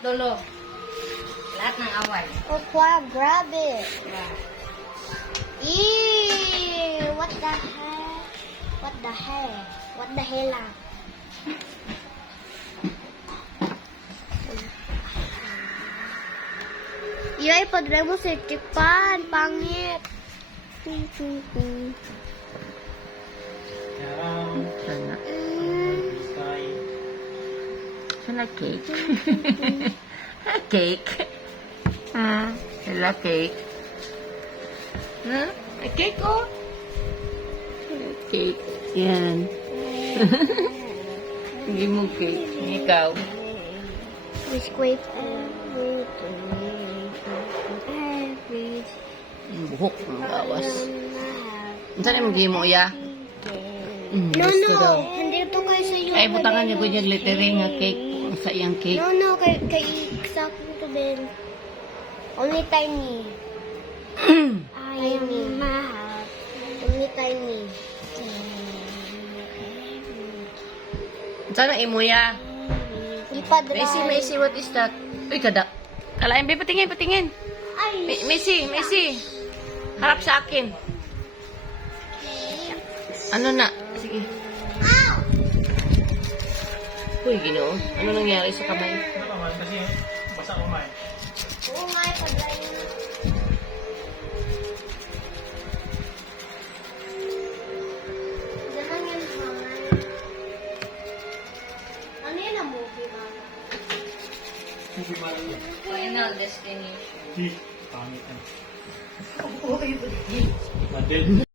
dulo. Lahat ng away. Oh, wow, grabe. Yeah. Ew, what the heck? What the heck? What the hell? Yay, padre mo sa tipan. Pangit. Sana. Sana cake. Cake. Sila cake. May cake oh. Cake. Yan. Hindi mo cake. Ikaw. Biscuit. Buhok ng bawas. Saan yung mo ya? No, gusto no. daw. Hindi ito kayo sa iyo. Ay, butangan niyo ko yung lettering nga cake. Sa iyang cake. No, no. Kay sakto to din. Only tiny. I am mahal. Only tiny. Sana imo ya? Ipadra. Messi, what is that? Uy, kada. Kalain, be, patingin. Ay, Messi. Harap sa akin. Ano na? Sige. Ow! Uy, Ginoo. Ano nangyari sa kamay? Ano naman? Kasi basa umay. Oo nga, ipadra yun. Ganun yun, mama. Ano yun ang movie, mama? Hindi malam. Final destination. Pangit. Madel.